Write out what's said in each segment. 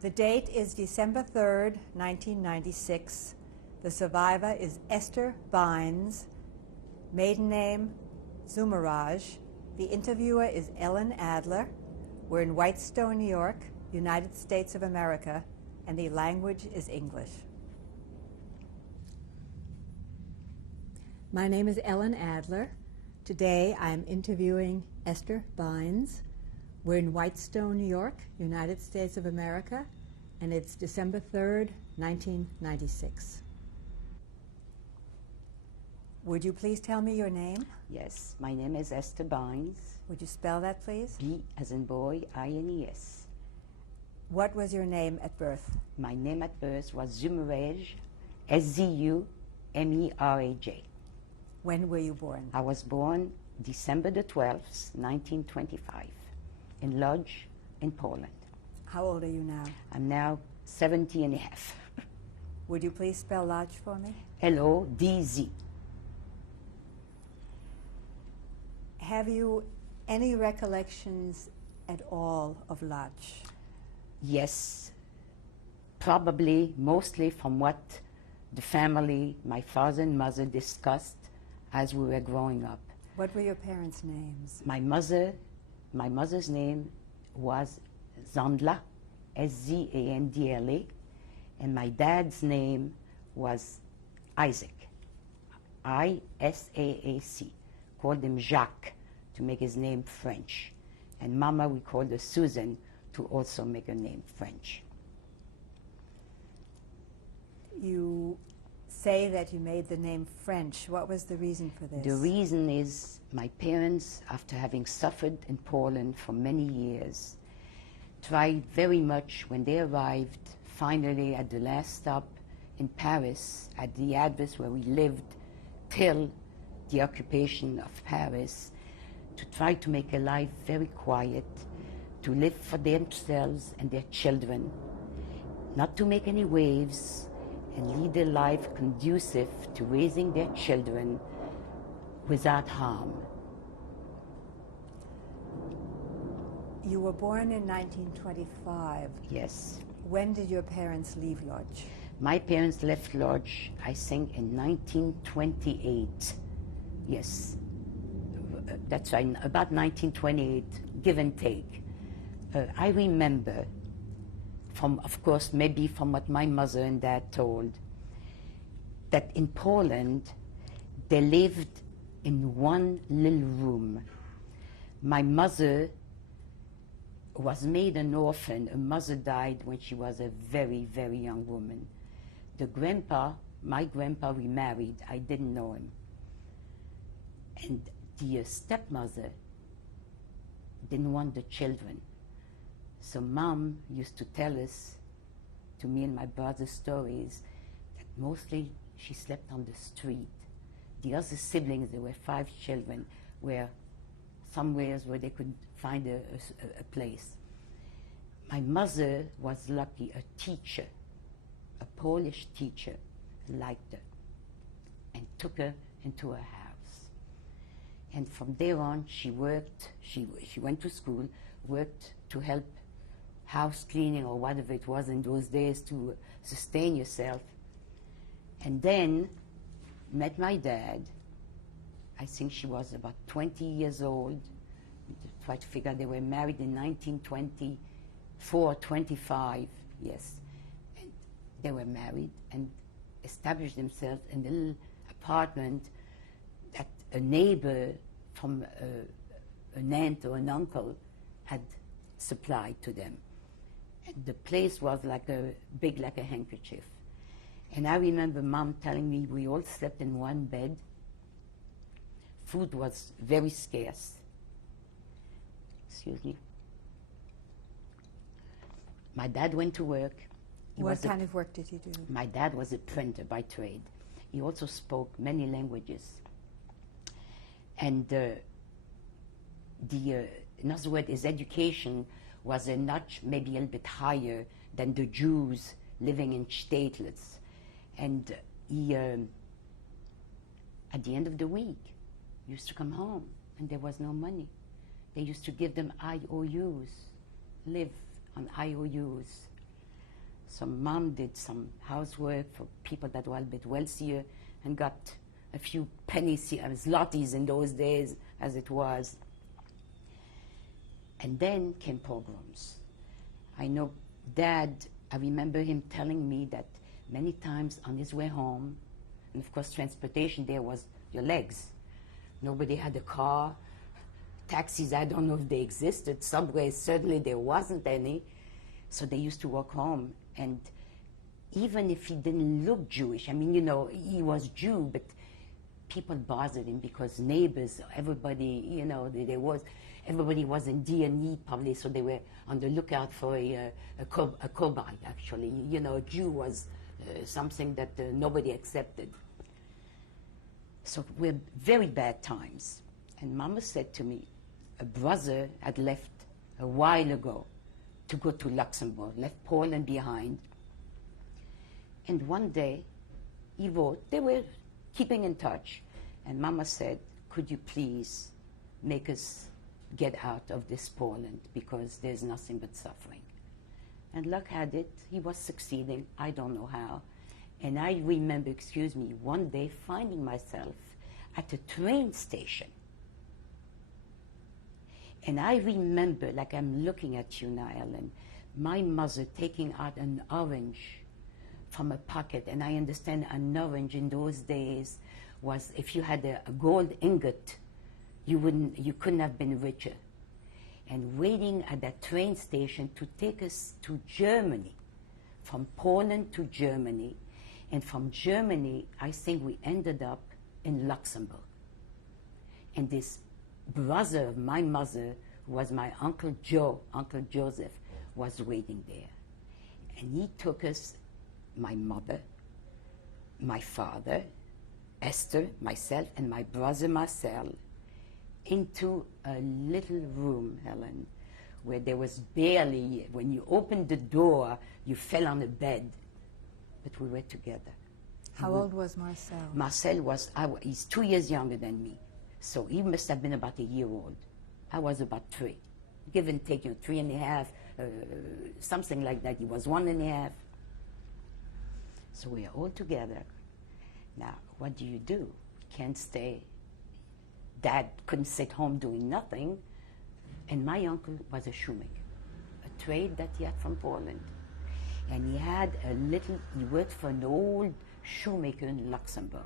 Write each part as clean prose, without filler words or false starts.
The date is December 3rd, 1996. The survivor is Esther Bines, maiden name Zumaraj. The interviewer is Ellen Adler. We're in Whitestone, New York, United States of America, and the language is English. My name is Ellen Adler. Today I'm interviewing Esther Bines. We're in Whitestone, New York, United States of America, and it's December 3rd, 1996. Would you please tell me your name? Yes, my name is Esther Bines. Would you spell that, please? B as in boy, I-N-E-S. What was your name at birth? My name at birth was Zumaraj, S-Z-U-M-E-R-A-J. When were you born? I was born December the 12th, 1925, in Lodz in Poland. How old are you now? I'm now 70 and a half. Would you please spell Lodz for me? L-O-D-Z. Have you any recollections at all of Lodz? Yes, probably mostly from what the family, my father and mother, discussed as we were growing up. What were your parents' names? My mother's name was Zandla, S-Z-A-N-D-L-A, and my dad's name was Isaac, I-S-A-A-C. Called him Jacques to make his name French. And Mama, we called her Susan to also make her name French. You say that you made the name French. What was the reason for this? The reason is my parents, after having suffered in Poland for many years, tried very much when they arrived, finally at the last stop in Paris, at the address where we lived till the occupation of Paris, to try to make a life very quiet, to live for themselves and their children, not to make any waves, and lead a life conducive to raising their children without harm. You were born in 1925. Yes. When did your parents leave Lodz? My parents left Lodz, I think, in 1928. Yes. That's right, about 1928, give and take. I remember from, of course, maybe from what my mother and dad told, that in Poland, they lived in one little room. My mother was made an orphan. Her mother died when she was a very, very young woman. The grandpa, my grandpa, remarried. I didn't know him. And the stepmother didn't want the children. So Mom used to tell us, to me and my brother, stories that mostly she slept on the street. The other siblings, there were 5 children, were somewhere where they could find a place. My mother was lucky, a teacher, a Polish teacher, liked her and took her into her house. And from there on, she worked, she went to school, worked to help house cleaning or whatever it was in those days to sustain yourself. And then met my dad. I think she was about 20 years old. Try to figure they were married in 1924, 25, yes. And they were married and established themselves in a little apartment that a neighbor from an aunt or an uncle had supplied to them. And the place was like a big, like a handkerchief. And I remember Mom telling me we all slept in one bed. Food was very scarce. Excuse me. My dad went to work. What kind of work did he do? My dad was a printer by trade. He also spoke many languages. And in other words, his education was a notch maybe a little bit higher than the Jews living in statelets. And he, at the end of the week, used to come home, and there was no money. They used to give them IOUs, live on IOUs. So Mom did some housework for people that were a bit wealthier and got a few pennies here, zlotys in those days, as it was. And then came pogroms. I know Dad, I remember him telling me that many times on his way home, and of course transportation there was your legs. Nobody had a car. Taxis, I don't know if they existed. Subways, certainly there wasn't any. So they used to walk home. And even if he didn't look Jewish, I mean, you know, he was Jew, but people bothered him because neighbors, everybody, you know, everybody was in D&E probably, so they were on the lookout for a kobay, actually. You know, a Jew was something that nobody accepted. So we're very bad times. And Mama said to me, a brother had left a while ago to go to Luxembourg, left Poland behind. And one day, he wrote, they were keeping in touch. And Mama said, could you please make us get out of this Poland because there's nothing but suffering. And luck had it, he was succeeding, I don't know how. And I remember, one day finding myself at a train station. And I remember, like I'm looking at you now, Ellen, my mother taking out an orange from a pocket. And I understand an orange in those days was, if you had a gold ingot, you couldn't have been richer. And waiting at that train station to take us to Germany, from Poland to Germany. And from Germany, I think we ended up in Luxembourg. And this brother of my mother, who was my Uncle Joseph, was waiting there. And he took us, my mother, my father, Esther, myself, and my brother Marcel, into a little room, Helen, where there was barely, when you opened the door, you fell on a bed. But we were together. How old was Marcel? Marcel was, he's 2 years younger than me. So he must have been about a year old. I was about 3. Give and take, 3.5, something like that. He was 1.5. So we are all together. Now, what do? You can't stay. Dad couldn't sit home doing nothing. And my uncle was a shoemaker, a trade that he had from Poland. And he worked for an old shoemaker in Luxembourg.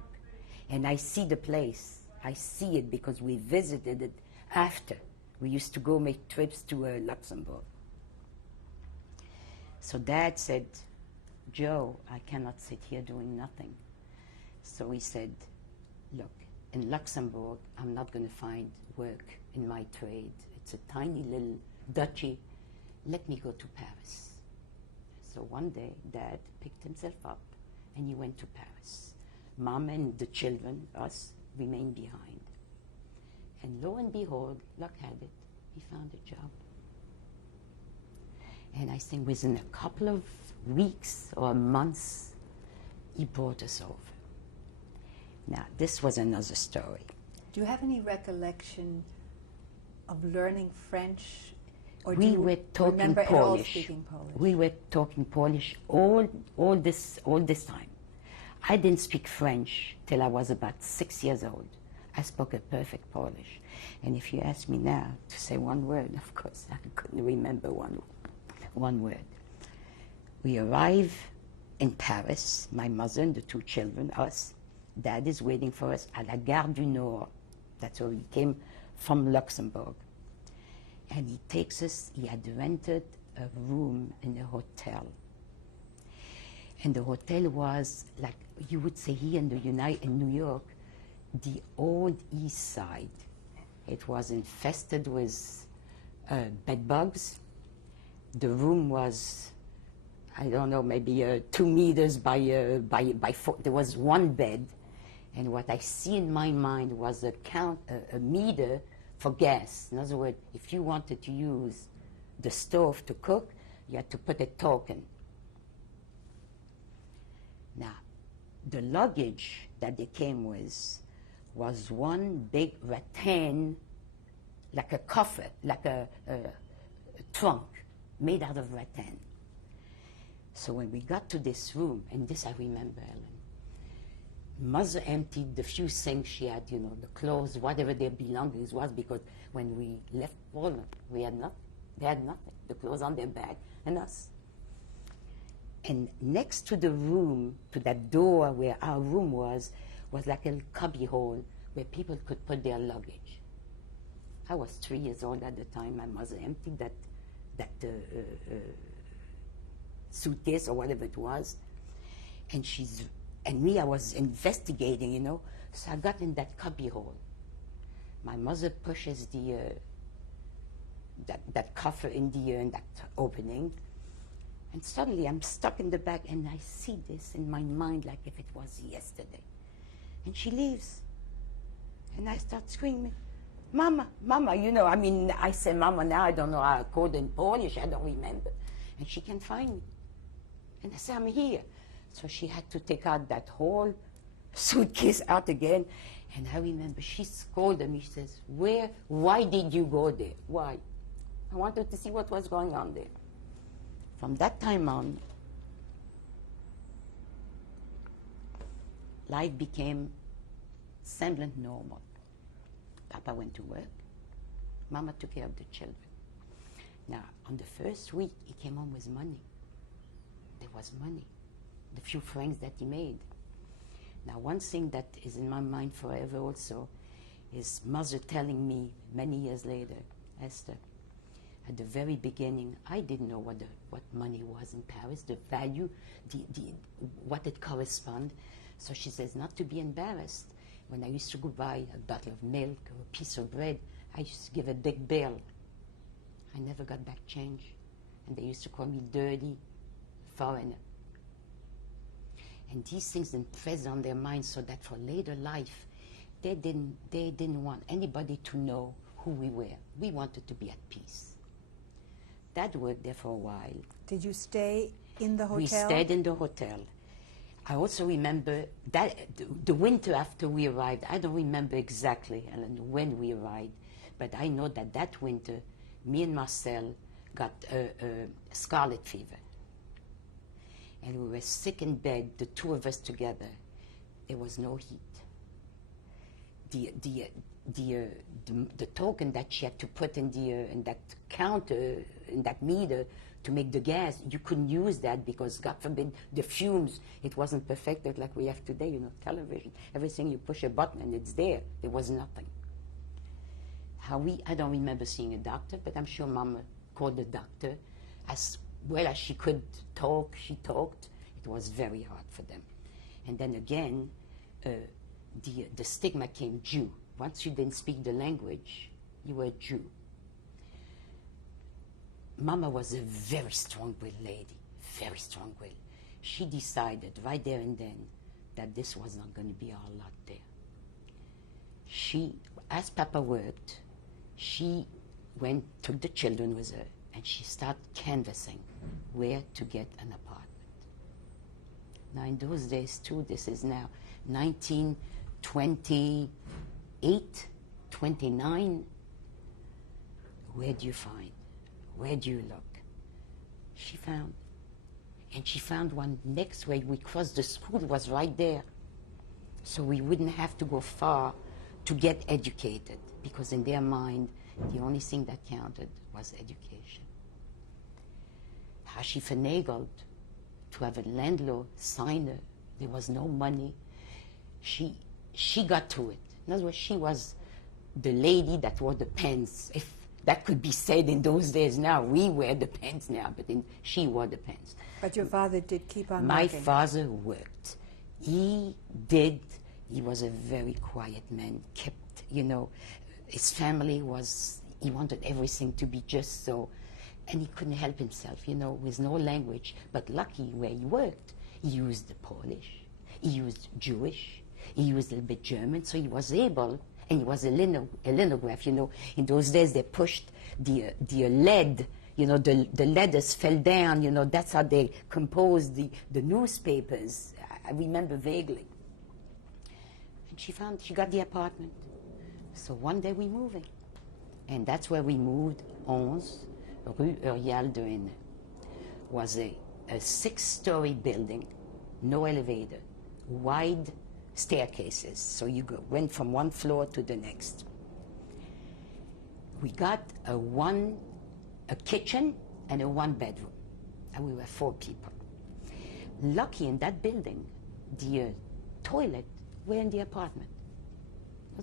And I see the place. I see it because we visited it after. We used to go make trips to Luxembourg. So Dad said, Joe, I cannot sit here doing nothing. So he said, look, in Luxembourg, I'm not going to find work in my trade. It's a tiny little duchy. Let me go to Paris. So one day, Dad picked himself up and he went to Paris. Mom and the children, us, remained behind. And lo and behold, luck had it, he found a job. And I think within a couple of weeks or months, he brought us over. Now, this was another story. Do you have any recollection of learning French? Or we were talking Polish. All speaking Polish? We were talking Polish all this time. I didn't speak French till I was about 6 years old. I spoke a perfect Polish. And if you ask me now to say one word, of course, I couldn't remember one word. We arrive in Paris, my mother and the 2 children, us. Dad is waiting for us at la Gare du Nord. That's where we came from Luxembourg. And he takes us, he had rented a room in a hotel. And the hotel was, like you would say here in New York, the old East Side. It was infested with bed bugs. The room was, I don't know, maybe 2 meters by 4. There was one bed. And what I see in my mind was a meter for gas. In other words, if you wanted to use the stove to cook, you had to put a token. Now, the luggage that they came with was one big rattan, like a coffer, like a trunk made out of rattan. So when we got to this room, and this I remember, Ellen, Mother emptied the few things she had, you know, the clothes, whatever their belongings was, because when we left Poland, we had nothing. They had nothing. The clothes on their back and us. And next to the room, to that door where our room was like a cubby hole where people could put their luggage. I was 3 years old at the time. My mother emptied that suitcase or whatever it was, and me, I was investigating, you know. So I got in that cubby hole. My mother pushes that coffer in that opening, and suddenly I'm stuck in the back, and I see this in my mind like if it was yesterday. And she leaves, and I start screaming, "Mama, Mama!" You know, I mean, I say Mama now. I don't know how I called in Polish. I don't remember. And she can't find me. And I say, "I'm here." So she had to take out that whole suitcase out again. And I remember she scolded me. She says, why did you go there? Why? I wanted to see what was going on there. From that time on, life became semblant normal. Papa went to work. Mama took care of the children. Now, on the first week, he came home with money. There was money, the few francs that he made. Now, one thing that is in my mind forever also is Mother telling me many years later, Esther, at the very beginning, I didn't know what money was in Paris, the value, what it corresponded. So she says, not to be embarrassed. When I used to go buy a bottle of milk or a piece of bread, I used to give a big bill. I never got back change. And they used to call me dirty foreigner. And these things impressed on their minds so that for later life, they didn't want anybody to know who we were. We wanted to be at peace. That worked there for a while. Did you stay in the hotel? We stayed in the hotel. I also remember that the winter after we arrived, I don't remember exactly, Ellen, when we arrived, but I know that winter, me and Marcel got scarlet fever. And we were sick in bed, the two of us together. There was no heat. The token that she had to put in that counter, in that meter, to make the gas, you couldn't use that because, God forbid, the fumes, it wasn't perfected like we have today, you know, television. Everything, you push a button and it's there. There was nothing. I don't remember seeing a doctor, but I'm sure Mama called the doctor. As well as she could talk, she talked. It was very hard for them. And then again, the stigma came Jew. Once you didn't speak the language, you were a Jew. Mama was a very strong-willed lady, very strong-willed. She decided right there and then that this was not going to be our lot there. She, as Papa worked, she took the children with her, and she started canvassing where to get an apartment. Now, in those days, too, this is now 1928, 29. Where do you find? Where do you look? She found. And she found one next where we crossed the school, was right there. So we wouldn't have to go far to get educated, because in their mind, the only thing that counted was education. How she finagled to have a landlord sign her. There was no money. She got to it. In other words, she was the lady that wore the pants. If that could be said in those days now, we wear the pants now, but she wore the pants. But your father did keep on My working. father worked. He did. He was a very quiet man, kept, you know, his family was, he wanted everything to be just so, and he couldn't help himself, you know, with no language. But lucky where he worked, he used the Polish, he used Jewish, he used a little bit German, so he was able, and he was a linograph, you know. In those days, they pushed the lead, you know, the letters fell down, you know, that's how they composed the newspapers. I remember vaguely. And she got the apartment. So one day we're moving. And that's where we moved, 11 Rue Urial de Haine. Was a a 6-story building, no elevator, wide staircases, so you went from one floor to the next. We got a kitchen and a 1-bedroom, and we were 4 people. Lucky in that building, the toilet were in the apartment.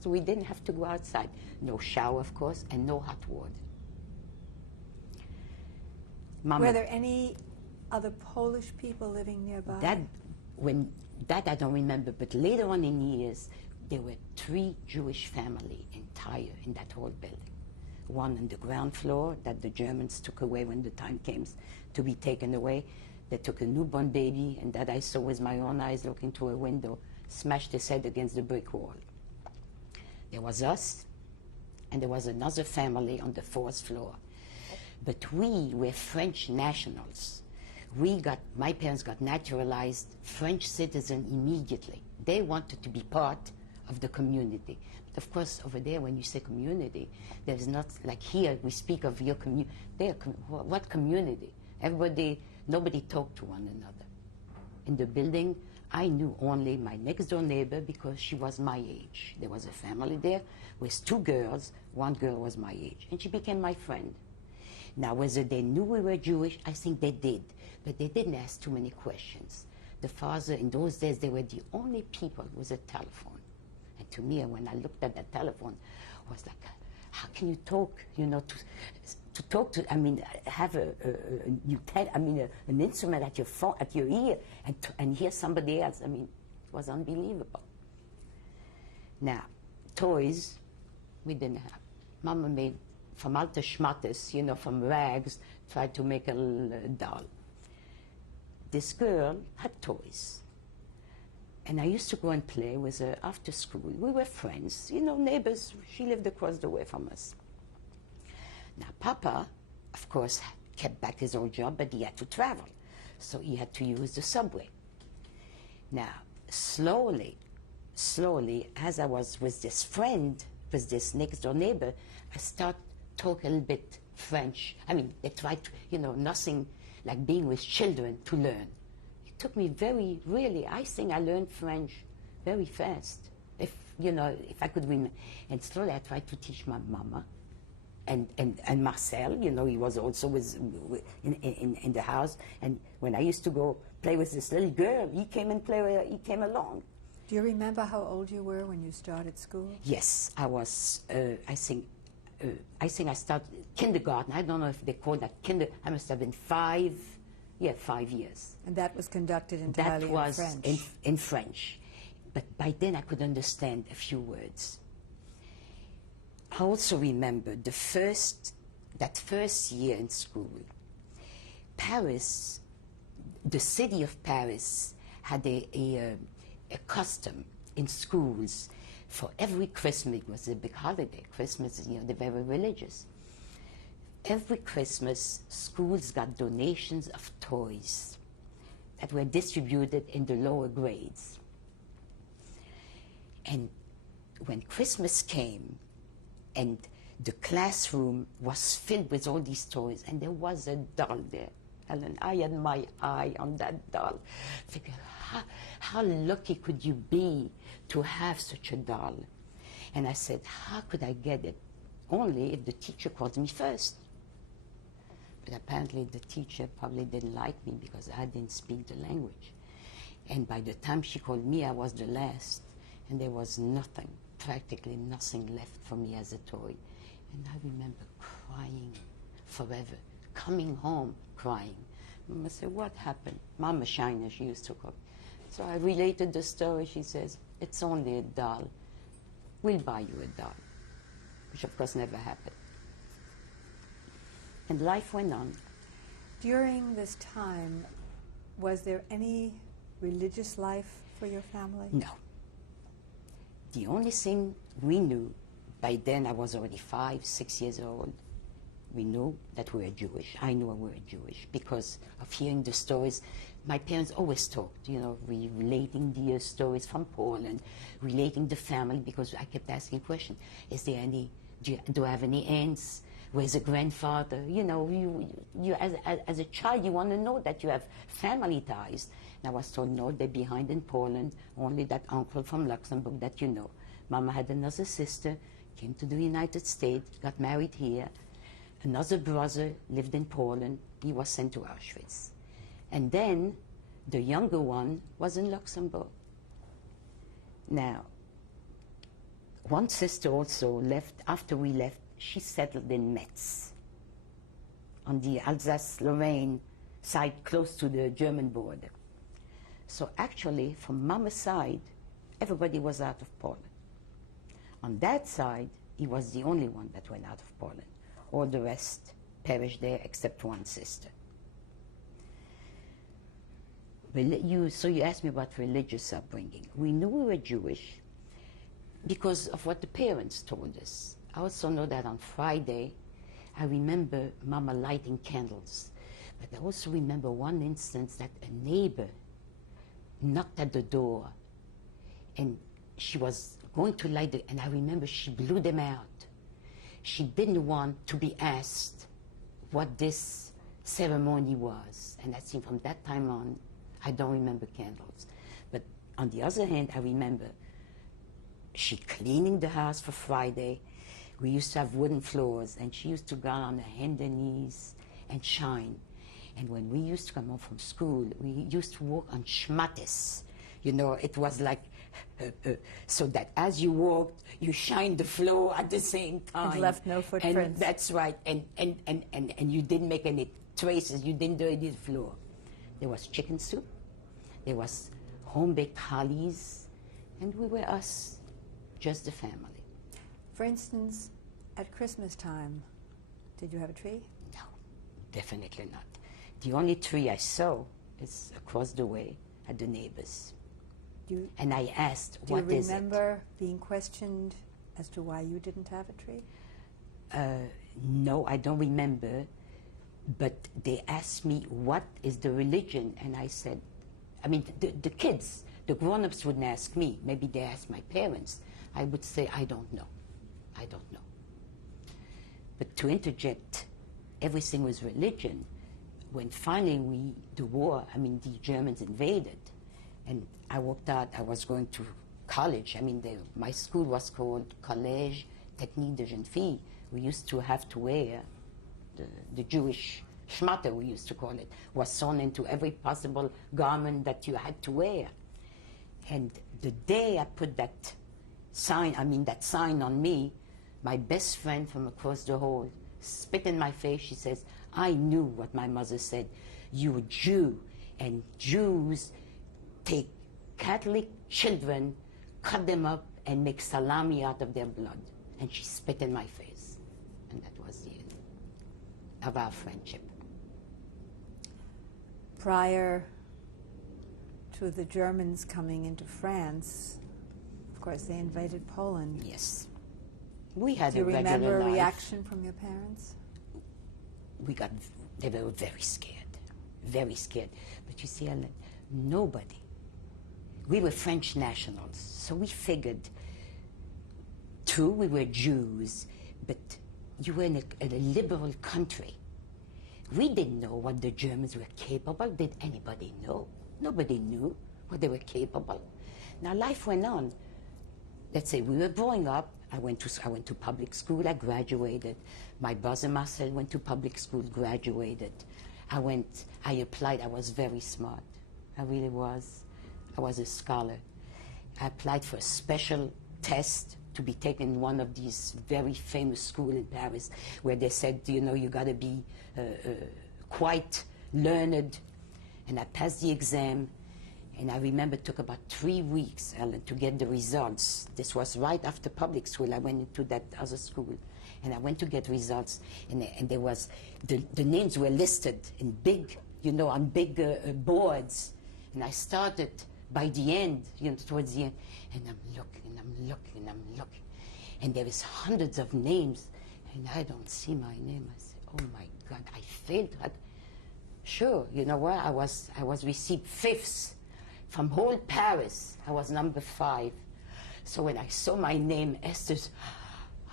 So we didn't have to go outside. No shower, of course, and no hot water. Mama, were there any other Polish people living nearby? That I don't remember, but later on in years, there were 3 Jewish families entire in that whole building. One on the ground floor that the Germans took away when the time came to be taken away. They took a newborn baby, and that I saw with my own eyes looking through a window, smashed his head against the brick wall. There was us, and there was another family on the 4th floor. But we were French nationals. My parents got naturalized French citizen immediately. They wanted to be part of the community. But of course, over there, when you say community, there's not, like here, we speak of your community. What community? Nobody talked to one another. In the building, I knew only my next-door neighbor because she was my age. There was a family there with 2 girls. One girl was my age, and she became my friend. Now, whether they knew we were Jewish, I think they did, but they didn't ask too many questions. The father, in those days, they were the only people with a telephone. And to me, when I looked at that telephone, I was like, how can you talk, to talk to, have an instrument at your phone, at your ear, and hear somebody else. It was unbelievable. Now, toys, we didn't have. Mama made from alte schmattes, from rags, tried to make a little doll. This girl had toys. And I used to go and play with her after school. We were friends, neighbors. She lived across the way from us. Now, Papa, of course, kept back his old job, but he had to travel. So he had to use the subway. Now, slowly, as I was with this friend, with this next-door neighbor, I started talk a little bit French. They tried to, nothing like being with children to learn. It took me I think I learned French very fast. If I could remember. And slowly I tried to teach my mama and Marcel, he was also in the house. And when I used to go play with this little girl, he came along. Do you remember how old you were when you started school? Yes, I was, I think I started kindergarten. I don't know if they call that I must have been 5 years. And that was conducted entirely in French? That was in French. But by then I could understand a few words. I also remember that first year in school, Paris, the city of Paris had a custom in schools. For every Christmas, it was a big holiday. Christmas, they're very religious. Every Christmas, schools got donations of toys that were distributed in the lower grades. And when Christmas came, and the classroom was filled with all these toys, and there was a doll there. Ellen, I had my eye on that doll. Figure, how lucky could you be to have such a doll? And I said, how could I get it? Only if the teacher called me first. But apparently the teacher probably didn't like me because I didn't speak the language. And by the time she called me, I was the last. And there was nothing, practically nothing left for me as a toy. And I remember crying forever, coming home crying. Mama said, what happened? Mama Shiner, she used to call. So I related the story. She says, it's only a doll. We'll buy you a doll. Which of course never happened. And life went on. During this time, was there any religious life for your family? No. The only thing we knew, by then I was already 5, 6 years old, we knew that we were Jewish. I knew we were Jewish because of hearing the stories. My parents always talked, relating the stories from Poland, relating the family, because I kept asking questions. Is there any, do I have any aunts? where's a grandfather? You know, you as a child, you want to know that you have family ties. And I was told, no, they're behind in Poland, only that uncle from Luxembourg that you know. Mama had another sister, came to the United States, got married here. Another brother lived in Poland. He was sent to Auschwitz. And then the younger one was in Luxembourg. Now, one sister also left, after we left, she settled in Metz, on the Alsace-Lorraine side, close to the German border. So actually, from Mama's side, everybody was out of Poland. On that side, he was the only one that went out of Poland. All the rest perished there except one sister. So you asked me about religious upbringing. We knew we were Jewish because of what the parents told us. I also know that on Friday, I remember Mama lighting candles. But I also remember one instance that a neighbor knocked at the door and she was going to light it, and I remember she blew them out. She didn't want to be asked what this ceremony was. And I think from that time on, I don't remember candles. But on the other hand, I remember she cleaning the house for Friday. We used to have wooden floors, and she used to go on her hands and knees and shine. And when we used to come home from school, we used to walk on schmattes. You know, it was like, so that as you walked, you shined the floor at the same time. And left no footprints. And that's right. And you didn't make any traces. You didn't dirty the floor. There was chicken soup. There was home-baked hollies. And we were us, just the family. For instance, at Christmas time, did you have a tree? No, definitely not. The only tree I saw is across the way at the neighbors. And I asked, what is it? Do you remember being questioned as to why you didn't have a tree? No, I don't remember. But they asked me, what is the religion? And I said, I mean, the kids, the grown-ups wouldn't ask me. Maybe they asked my parents. I would say, I don't know. I don't know. But to interject everything was religion, when finally the war, I mean, the Germans invaded, and I walked out, I was going to college. I mean, my school was called Collège Technique de Jeunes Filles. We used to have to wear the Jewish schmatte, we used to call it, was sewn into every possible garment that you had to wear. And the day I put that sign on me, my best friend from across the hall spit in my face. She says, I knew what my mother said. You're a Jew, and Jews take Catholic children, cut them up, and make salami out of their blood. And she spit in my face. And that was the end of our friendship. Prior to the Germans coming into France, of course, they invaded Poland. Yes. We had Do you a regular remember a life. reaction from your parents? They were very scared, very scared. But you see, Ellen, nobody. We were French nationals, so we figured, true, we were Jews, but you were in a liberal country. We didn't know what the Germans were capable. Did anybody know? Nobody knew what they were capable. Now life went on. Let's say we were growing up. I went to public school. I graduated. My brother Marcel went to public school, graduated. I applied. I was very smart. I really was. I was a scholar. I applied for a special test to be taken in one of these very famous schools in Paris, where they said, you know, you got to be quite learned. And I passed the exam. And I remember it took about 3 weeks, Ellen, to get the results. This was right after public school. I went into that other school. And I went to get results. And there was, the names were listed in big, you know, on big boards. And I started by the end, you know, towards the end. And I'm looking, and I'm looking, and I'm looking. And there is hundreds of names. And I don't see my name. I said, oh my God, I failed. Sure, you know what? I was received fifths. From whole Paris, I was number 5. So when I saw my name, Esther,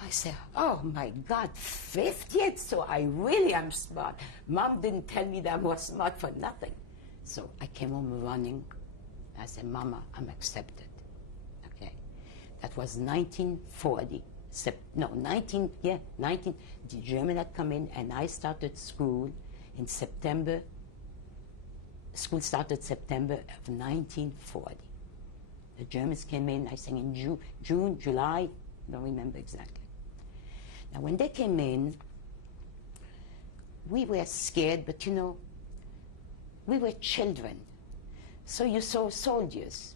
I said, oh my God, 50th, so I really am smart. Mom didn't tell me that I was smart for nothing. So I came home running. I said, Mama, I'm accepted. Okay. That was 1940. No, 19, the German had come in and I started school in September. School started September of 1940. The Germans came in, I think in June, July, don't remember exactly. Now when they came in, we were scared, but you know, we were children. So you saw soldiers.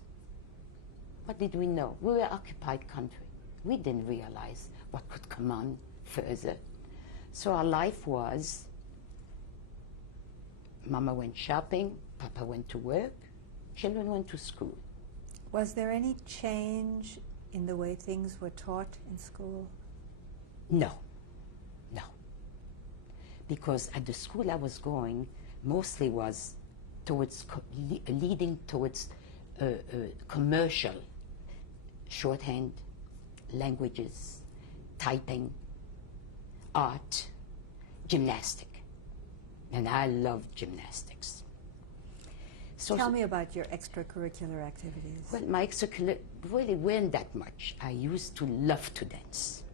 What did we know? We were occupied country. We didn't realize what could come on further. So our life was, Mama went shopping, Papa went to work, children went to school. Was there any change in the way things were taught in school? No, no. Because at the school I was going, mostly was towards leading towards commercial, shorthand, languages, typing, art, gymnastic. And I loved gymnastics. So Tell me about your extracurricular activities. Well, my extracurricular really weren't that much. I used to love to dance.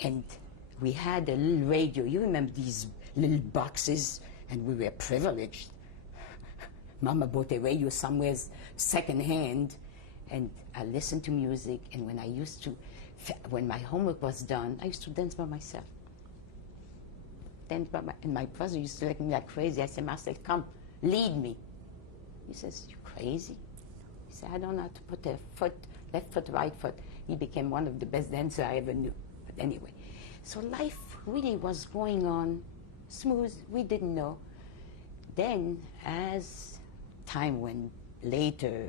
And we had a little radio. You remember these little boxes? And we were privileged. Mama bought a radio somewhere second-hand, and I listened to music. And when I used to, when my homework was done, I used to dance by myself. And my brother used to look at me like crazy. I said, Master, come, lead me. He says, you crazy? He said, I don't know how to put a foot, left foot, right foot. He became one of the best dancers I ever knew. But anyway, so life really was going on smooth. We didn't know. Then, as time went later,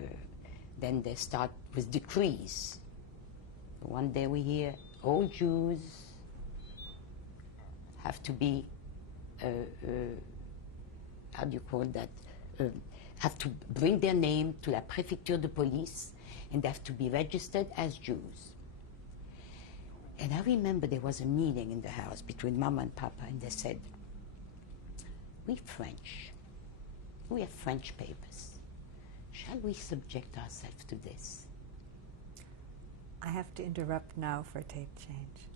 then they start with decrees. One day we hear all Jews have to be, how do you call that, have to bring their name to la préfecture de police, and they have to be registered as Jews. And I remember there was a meeting in the house between Mama and Papa, and they said, we French, we have French papers. Shall we subject ourselves to this? I have to interrupt now for a tape change.